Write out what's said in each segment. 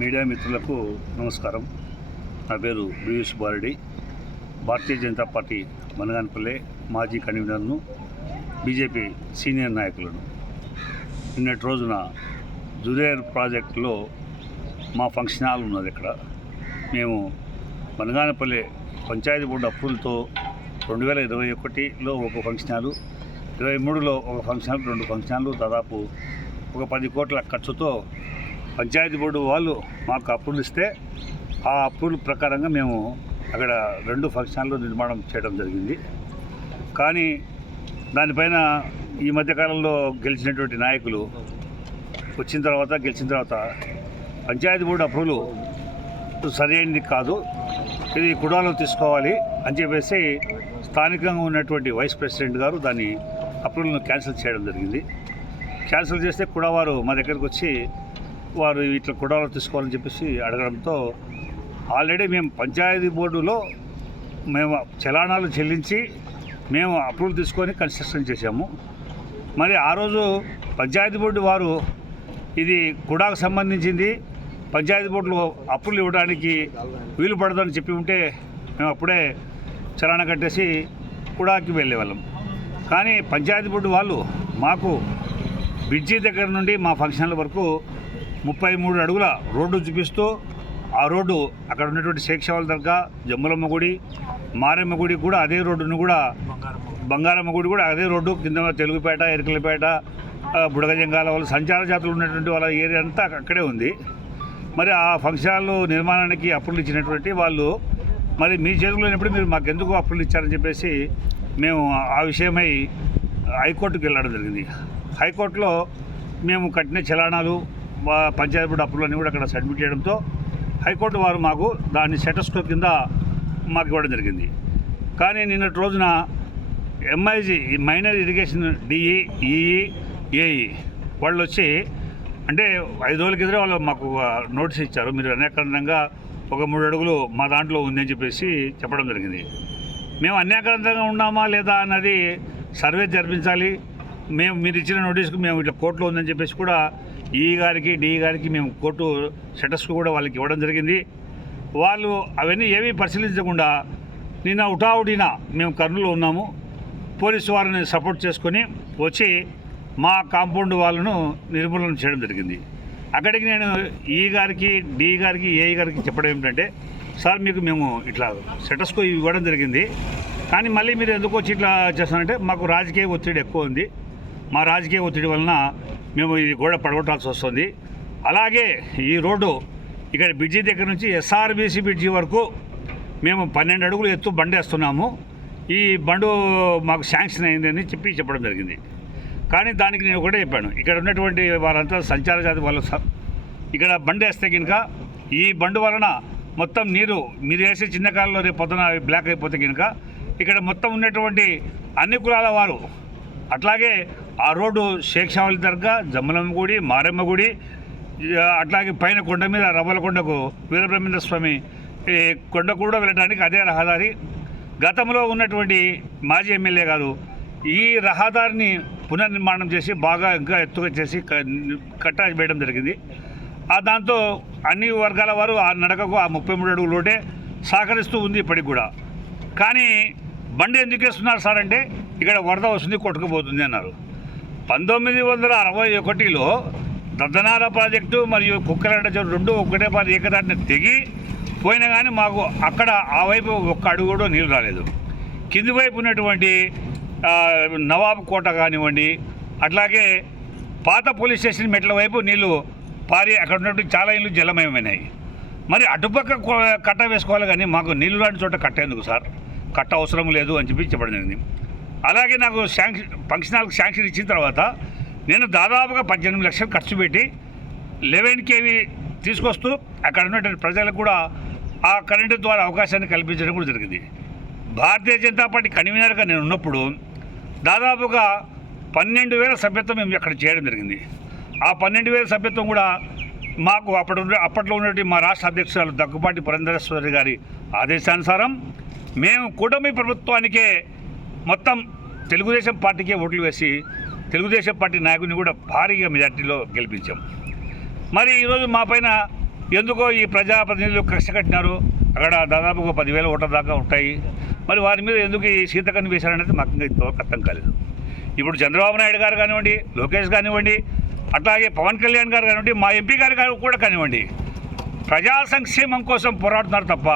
Media మిత్రులకు నమస్కారం. నా పేరు బిఎస్ బారెడ్డి. భారతీయ జనతా పార్టీ బనగానపల్లె మాజీ కన్వీనర్ను, బీజేపీ సీనియర్ నాయకులను. నిన్నటి రోజున జురేర్ ప్రాజెక్టులో మా ఫంక్షన్ హాల్ ఉన్నది. ఇక్కడ మేము బనగానపల్లె పంచాయతీ బోర్డు అప్రూవల్తో 2021లో ఒక ఫంక్షన్ హాలు, 23లో ఒక ఫంక్షన్ హాల్, 2 ఫంక్షన్ హాళ్ళు, దాదాపు ఒక 10 కోట్ల ఖర్చుతో పంచాయతీ బోర్డు వాళ్ళు మాకు అప్రూవల్ ఇస్తే ఆ అప్రూవల్ ప్రకారంగా మేము అక్కడ 2 ఫంక్షన్ హాళ్ళు నిర్మాణం చేయడం జరిగింది. కానీ దానిపైన ఈ మధ్యకాలంలో గెలిచినటువంటి నాయకులు గెలిచిన తర్వాత పంచాయతీ బోర్డు అప్రూవల్ సరైనది కాదు, ఇది కుడాలో తీసుకోవాలి అని చెప్పేసి స్థానికంగా ఉన్నటువంటి వైస్ ప్రెసిడెంట్ గారు దాన్ని అప్రూవల్ను క్యాన్సిల్ చేయడం జరిగింది. క్యాన్సిల్ చేస్తే కూడా వారు మా దగ్గరికి వచ్చి వారు ఇట్లా కుడాలో తీసుకోవాలని చెప్పేసి అడగడంతో ఆల్రెడీ మేము పంచాయతీ బోర్డులో మేము చలానాలు చెల్లించి మేము అప్రూవల్ తీసుకొని కన్స్ట్రక్షన్ చేశాము. మరి ఆ రోజు పంచాయతీ బోర్డు వారు ఇది కుడాకు సంబంధించింది, పంచాయతీ బోర్డులో అప్రూవల్ ఇవ్వడానికి వీలు పడదని చెప్పి ఉంటే మేము అప్పుడే చలానా కట్టేసి కుడాకి వెళ్ళేవాళ్ళం. కానీ పంచాయతీ బోర్డు వాళ్ళు మాకు బ్రిడ్జి దగ్గర నుండి మా ఫంక్షన్ల వరకు 33 అడుగుల రోడ్డు చూపిస్తూ, ఆ రోడ్డు అక్కడ ఉన్నటువంటి శేక్షవాళ్ళ దగ్గర జమ్మలమ్మ గుడి, మారమ్మ గుడి కూడా అదే రోడ్డును కూడా, బంగారమ్మ గుడి కూడా అదే రోడ్డు కింద, తెలుగుపేట, ఎరికలపేట, బుడగజంగాల వాళ్ళు సంచార జాతులు ఉన్నటువంటి వాళ్ళ ఏరియా అంతా అక్కడే ఉంది. మరి ఆ ఫంక్షన్ హాల్ నిర్మాణానికి అప్రూవల్ ఇచ్చినటువంటి వాళ్ళు మరి మీ చేతుల్లో లేనప్పుడు మీరు మాకు ఎందుకు అప్రూవల్ ఇచ్చారని చెప్పేసి మేము ఆ విషయమై హైకోర్టుకు వెళ్ళడం జరిగింది. హైకోర్టులో మేము కట్టిన చలానాలు, పంచాయతీ బోర్డు అప్రూవల్ అన్నీ కూడా అక్కడ సబ్మిట్ చేయడంతో హైకోర్టు వారు మాకు దాన్ని స్టేటస్ కో కింద మాకు ఇవ్వడం జరిగింది. కానీ నిన్నటి రోజున MIG minor irrigation DE, EE, AE వాళ్ళు వచ్చి అంటే 5 రోజుల కింద వాళ్ళు మాకు నోటీస్ ఇచ్చారు, మీరు అన్యాక్రాంతంగా ఒక 3 అడుగులు మా దాంట్లో ఉందని చెప్పేసి చెప్పడం జరిగింది. మేము అన్యాక్రాంతంగా ఉన్నామా లేదా అన్నది సర్వే జరిపించాలి, మీరు ఇచ్చిన నోటీస్కు మేము ఇట్లా కోర్టులో ఉందని చెప్పేసి కూడా ఈ గారికి, డిఈ గారికి మేము కోర్టు స్టేటస్కు కూడా వాళ్ళకి ఇవ్వడం జరిగింది. వాళ్ళు అవన్నీ ఏమీ పరిశీలించకుండా నిన్న ఉటావుటిన మేము కర్నూలులో ఉన్నాము, పోలీసు వారిని సపోర్ట్ చేసుకొని వచ్చి మా కాంపౌండ్ వాళ్ళను నిర్మూలన చేయడం జరిగింది. అక్కడికి నేను ఈ గారికి, డిఈ గారికి, ఏఈ గారికి చెప్పడం ఏమిటంటే, సార్ మీకు మేము ఇట్లా స్టేటస్కు ఇవ్వడం జరిగింది, కానీ మళ్ళీ మీరు ఎందుకు వచ్చి ఇట్లా చేస్తారంటే మాకు రాజకీయ ఒత్తిడి ఎక్కువ ఉంది, మా రాజకీయ ఒత్తిడి వలన మేము ఈ గోడ పడగొట్టాల్సి వస్తుంది. అలాగే ఈ రోడ్డు ఇక్కడ బ్రిడ్జి దగ్గర నుంచి ఎస్ఆర్బీసీ బ్రిడ్జి వరకు మేము 12 అడుగులు ఎత్తు బండి వేస్తున్నాము, ఈ బండు మాకు శాంక్షన్ అయిందని చెప్పడం జరిగింది. కానీ దానికి నేను ఒకటే చెప్పాను, ఇక్కడ ఉన్నటువంటి వాళ్ళంతా సంచార జాతి వాళ్ళు ఇక్కడ బండి వేస్తే కనుక ఈ బండు వలన మొత్తం నీరు మీరు వేసే చిన్న కాలంలో రేపు పొద్దున బ్లాక్ అయిపోతే కనుక ఇక్కడ మొత్తం ఉన్నటువంటి అన్ని కులాల వారు, అట్లాగే ఆ రోడ్డు శేక్షావళి దర్గా, జమ్మలమ్మ గుడి, మారమ్మ గుడి, అట్లాగే పైన కొండ మీద రవ్వలకొండకు వీరబ్రహ్మేంద్ర స్వామి కొండ కూడా వెళ్ళడానికి అదే రహదారి. గతంలో ఉన్నటువంటి మాజీ ఎమ్మెల్యే గారు ఈ రహదారిని పునర్నిర్మాణం చేసి బాగా ఇంకా ఎత్తుగా చేసి కట్టాచి వేయడం జరిగింది. దాంతో అన్ని వర్గాల వారు ఆ నడకకు ఆ 33 అడుగుల రోడ్డే సహకరిస్తూ ఉంది ఇప్పటికి కూడా. కానీ బండి ఎందుకు వేస్తున్నారు సార్ అంటే ఇక్కడ వరద వస్తుంది, కొట్టుకుపోతుంది అన్నారు. 1961లో దద్దనాల ప్రాజెక్టు మరియు కుక్కలగడ్డ చెరువు 2 ఒకటే పారి ఏకదాటిని తెగి పోయినా కానీ మాకు అక్కడ ఆ వైపు ఒక్క అడుగు కూడా నీళ్ళు రాలేదు. కింది వైపు ఉన్నటువంటి నవాబ్ కోట కానివ్వండి, అట్లాగే పాత పోలీస్ స్టేషన్ మెట్ల వైపు నీళ్లు పారి అక్కడ ఉన్నటువంటి చాలా ఇళ్ళు జలమయమైనాయి. మరి అటుపక్క కట్ట వేసుకోవాలి, కానీ మాకు నీళ్ళు రాని చోట కట్టేందుకు సార్, కట్ట అవసరం లేదు అని చెప్పడం జరిగింది. అలాగే నాకు ఫంక్షన్ హాల్కి శాంక్షన్ ఇచ్చిన తర్వాత నేను దాదాపుగా 18 లక్షలు ఖర్చు పెట్టి 11 kV తీసుకొస్తూ అక్కడ ఉన్నటువంటి ప్రజలకు కూడా ఆ కరెంటు ద్వారా అవకాశాన్ని కల్పించడం కూడా జరిగింది. భారతీయ జనతా పార్టీ కన్వీనర్గా నేను ఉన్నప్పుడు దాదాపుగా 12,000 సభ్యత్వం మేము అక్కడ చేయడం జరిగింది. ఆ 12,000 సభ్యత్వం కూడా మాకు అప్పట్లో ఉన్నటువంటి మా రాష్ట్ర అధ్యక్షురాలు దగ్గుపాటి పురంధరేశ్వరి గారి ఆదేశానుసారం మేము కూటమి ప్రభుత్వానికే మొత్తం తెలుగుదేశం పార్టీకే ఓట్లు వేసి తెలుగుదేశం పార్టీ నాయకుడిని కూడా భారీగా మెజార్టీలో గెలిపించాం. మరి ఈరోజు మా పైన ఎందుకో ఈ ప్రజాప్రతినిధులు కక్ష కట్టినారు. అక్కడ దాదాపు 10,000 ఓట్ల దాకా ఉంటాయి. మరి వారి మీద ఎందుకు ఈ శీతకన్ను వేశారనేది మాకు ఇంకా ఇంతవరకు అర్థం కాలేదు. ఇప్పుడు చంద్రబాబు నాయుడు గారు కానివ్వండి, లోకేష్ కానివ్వండి, అట్లాగే పవన్ కళ్యాణ్ గారు కానివ్వండి, మా ఎంపీ గారు కూడా కానివ్వండి, ప్రజా సంక్షేమం కోసం పోరాడుతున్నారు తప్ప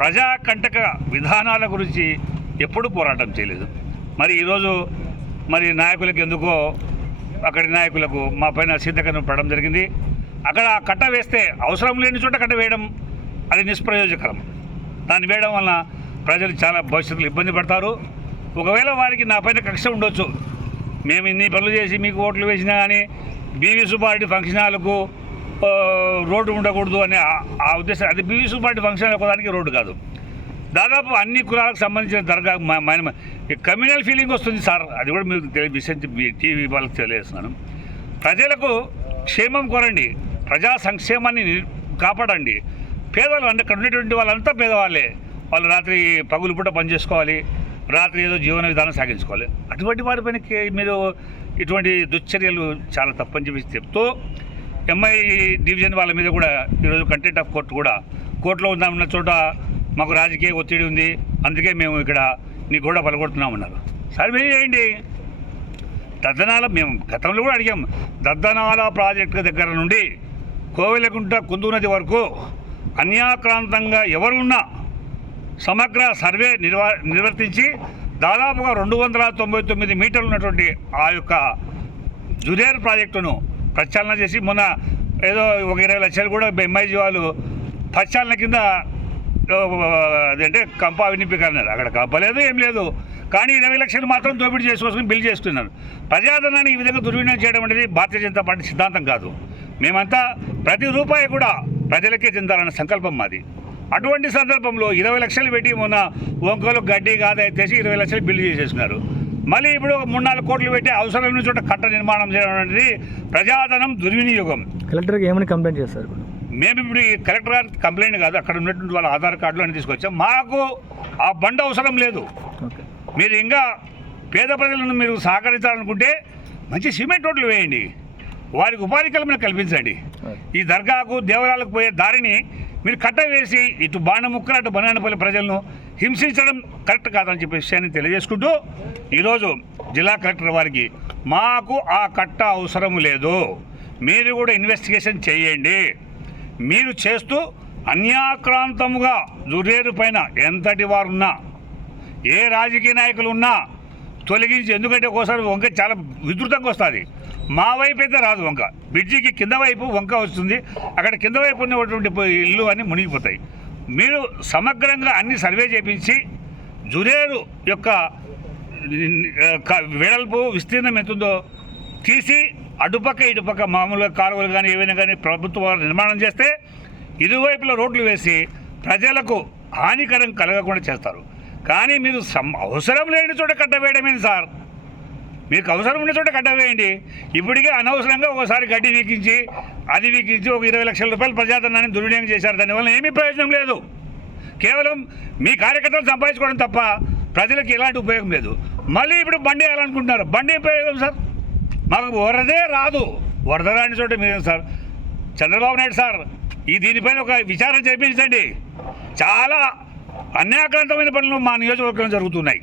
ప్రజా కంటక విధానాల గురించి ఎప్పుడూ పోరాటం చేయలేదు. మరి ఈరోజు మరి నాయకులకు ఎందుకో అక్కడి నాయకులకు మా పైన శీతకన్ను పడడం జరిగింది. అక్కడ కట్ట వేస్తే అవసరం లేని చోట కట్ట వేయడం అది నిష్ప్రయోజకరం. దాన్ని వేయడం వలన ప్రజలు చాలా భవిష్యత్తులో ఇబ్బంది పడతారు. ఒకవేళ వారికి నా పైన కక్ష ఉండొచ్చు, మేము ఇన్ని పనులు చేసి మీకు ఓట్లు వేసినా కానీ బీవీ సుబ్బారెడ్డి ఫంక్షన్ హాల్కు రోడ్డు ఉండకూడదు అనే ఆ ఉద్దేశం. అది బీవీ సుబ్బారెడ్డి ఫంక్షన్ హాల్ ఒకదానికి రోడ్డు కాదు, దాదాపు అన్ని కులాలకు సంబంధించిన దర్గా కమ్యూనల్ ఫీలింగ్ వస్తుంది సార్. అది కూడా మీరు విషయం టీవీ వాళ్ళకి తెలియజేస్తున్నాను. ప్రజలకు క్షేమం కోరండి, ప్రజా సంక్షేమాన్ని కాపాడండి. పేదలు అంటే అక్కడ ఉన్నటువంటి వాళ్ళంతా పేదవాళ్ళే. వాళ్ళు రాత్రి పగులు పూట పని చేసుకోవాలి, రాత్రి ఏదో జీవన విధానం సాగించుకోవాలి. అటువంటి వారిపైన మీరు ఇటువంటి దుశ్చర్యలు చాలా తప్పని చెప్పి చెప్తూ ఎంఐ డివిజన్ వాళ్ళ మీద కూడా ఈరోజు కంటెంప్ట్ ఆఫ్ కోర్టు కూడా కోర్టులో ఉన్న చోట మాకు రాజకీయ ఒత్తిడి ఉంది, అందుకే మేము ఇక్కడ నీ కూడా పలగొడుతున్నామన్నారు. సర్వే చేయండి. దద్దనాల మేము గతంలో కూడా అడిగాం, దద్దనాల ప్రాజెక్టు దగ్గర నుండి కోవెలకుంట కుందు నది వరకు అన్యాక్రాంతంగా ఎవరున్నా సమగ్ర సర్వే నిర్వర్తించి దాదాపుగా 299 మీటర్లు ఉన్నటువంటి ఆ యొక్క జురేర్ ప్రాజెక్టును ప్రక్షాళన చేసి మొన్న ఏదో ఒక 20 లక్షలు కూడా ఎంఐజీ వాళ్ళు ప్రక్షాళన కింద అదంటే కంప వినిపించాలన్నారు. అక్కడ కంప లేదు, ఏం లేదు, కానీ 20 లక్షలు మాత్రం దోపిడీ చేసుకోవాల్సిన బిల్ చేస్తున్నారు. ప్రజాధనాన్ని ఈ విధంగా దుర్వినియోగం చేయడం అనేది భారతీయ జనతా పార్టీ సిద్ధాంతం కాదు. మేమంతా ప్రతి రూపాయి కూడా ప్రజలకే చెందాలన్న సంకల్పం మాది. అటువంటి సందర్భంలో 20 లక్షలు పెట్టి మొన్న వంకలు గడ్డి గాద ఎత్తేసి 20 లక్షలు బిల్లు చేసేస్తున్నారు. మళ్ళీ ఇప్పుడు 3-4 కోట్లు పెట్టి అవసరమైన చోట కట్ట నిర్మాణం చేయడం అనేది ప్రజాధనం దుర్వినియోగం. కలెక్టర్కి ఏమని కంప్లైంట్ చేస్తారు? మేము ఇప్పుడు ఈ కలెక్టర్ గారు కంప్లైంట్ కాదు, అక్కడ ఉన్నటువంటి వాళ్ళ ఆధార్ కార్డులు అని తీసుకొచ్చాం. మాకు ఆ బండ్ అవసరం లేదు. మీరు ఇంకా పేద ప్రజలను మీరు సహకరించాలనుకుంటే మంచి సిమెంట్ రోడ్లు వేయండి, వారికి ఉపాధి కల్పన కల్పించండి. ఈ దర్గాకు దేవాలయాలకు పోయే దారిని మీరు కట్ట వేసి ఇటు బాణముక్కలు అటు బనానపల్లి ప్రజలను హింసించడం కరెక్ట్ కాదని చెప్పే విషయాన్ని తెలియజేసుకుంటూ ఈరోజు జిల్లా కలెక్టర్ వారికి మాకు ఆ కట్ట అవసరం లేదు, మీరు కూడా ఇన్వెస్టిగేషన్ చేయండి. మీరు చేస్తూ అన్యాక్రాంతముగా జురేరు పైన ఎంతటి వారు ఉన్నా, ఏ రాజకీయ నాయకులు ఉన్నా తొలగించి, ఎందుకంటే ఒకసారి వంక చాలా విస్తృతంగా వస్తుంది. మా వైపు అయితే రాదు వంక, బ్రిడ్జికి కింద వైపు వంక వస్తుంది, అక్కడ కింద వైపు ఉన్నటువంటి ఇల్లు అన్నీ మునిగిపోతాయి. మీరు సమగ్రంగా అన్ని సర్వే చేయించి జురేరు యొక్క వెడల్పు విస్తీర్ణం ఎంతుందో తీసి అటుపక్క ఇటుపక్క మామూలుగా కాలువలు కానీ ఏవైనా కానీ ప్రభుత్వం నిర్మాణం చేస్తే ఇరువైపుల రోడ్లు వేసి ప్రజలకు హానికరం కలగకుండా చేస్తారు. కానీ మీరు అవసరం లేని చోట కట్టవేయడమేంటి సార్? మీకు అవసరం ఉన్న చోట కట్టవేయండి. ఇప్పటికే అనవసరంగా ఒకసారి గడ్డి వీకించి అది వీకించి ఒక 20 లక్షల రూపాయలు ప్రజాధనాన్ని దుర్వినియోగం చేశారు. దానివల్ల ఏమీ ప్రయోజనం లేదు. కేవలం మీ కార్యకర్తలు సంపాదించుకోవడం తప్ప ప్రజలకు ఎలాంటి ఉపయోగం లేదు. మళ్ళీ ఇప్పుడు బండి వేయాలనుకుంటున్నారు. బండి ఉపయోగం సార్? మాకు వరదే రాదు. వరద రాని చోట మీరు సార్ చంద్రబాబు నాయుడు సార్ దీనిపైన ఒక విచారణ చేయించండి. చాలా అన్యాక్రాంతమైన పనులు మా నియోజకవర్గంలో జరుగుతున్నాయి.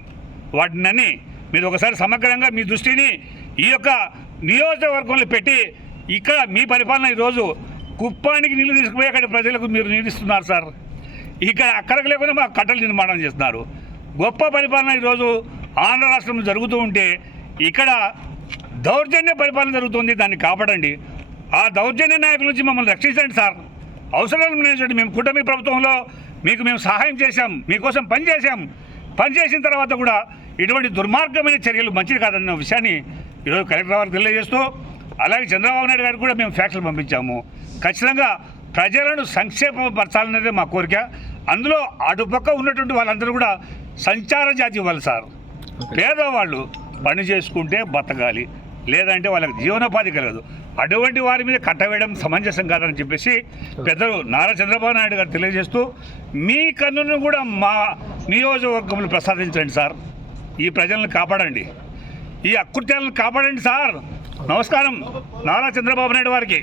వాటిని మీరు ఒకసారి సమగ్రంగా మీ దృష్టిని ఈ యొక్క నియోజకవర్గంలో పెట్టి ఇక్కడ మీ పరిపాలన ఈరోజు కుప్పానికి నీళ్లు తీసుకుపోయి అక్కడ ప్రజలకు మీరు నిలుస్తున్నారు సార్. ఇక్కడ అక్కడికి లేకుండా మాకు కట్టలు నిర్మాణం చేస్తున్నారు. గొప్ప పరిపాలన ఈరోజు ఆంధ్ర రాష్ట్రంలో జరుగుతూ ఉంటే ఇక్కడ దౌర్జన్య పరిపాలన జరుగుతుంది. దాన్ని కాపాడండి. ఆ దౌర్జన్య నాయకుల నుంచి మమ్మల్ని రక్షించండి సార్. అవసరం లేదండి. మేము కూటమి ప్రభుత్వంలో మేము సహాయం చేశాం, మీకోసం పనిచేసిన తర్వాత కూడా ఇటువంటి దుర్మార్గమైన చర్యలు మంచిది కాదన్న విషయాన్ని ఈరోజు కలెక్టర్ వారికి తెలియజేస్తూ, అలాగే చంద్రబాబు నాయుడు గారికి కూడా మేము ఫ్యాక్స్లు పంపించాము. ఖచ్చితంగా ప్రజలను సంక్షేమపరచాలనేదే మా కోరిక. అందులో అటుపక్క ఉన్నటువంటి వాళ్ళందరూ కూడా సంచార జాతి ఇవ్వాలి సార్. పేదవాళ్ళు పని చేసుకుంటే బతకాలి, లేదంటే వాళ్ళకి జీవనోపాధి కలగదు. అటువంటి వారి మీద కట్టవేయడం సమంజసం కాదని చెప్పేసి పెద్దలు నారా చంద్రబాబు నాయుడు గారు తెలియజేస్తూ, మీ కన్నును కూడా మా నియోజకవర్గంలో ప్రసాదించండి సార్. ఈ ప్రజలను కాపాడండి, ఈ అకృత్యాలను కాపాడండి సార్. నమస్కారం నారా చంద్రబాబు నాయుడు వారికి.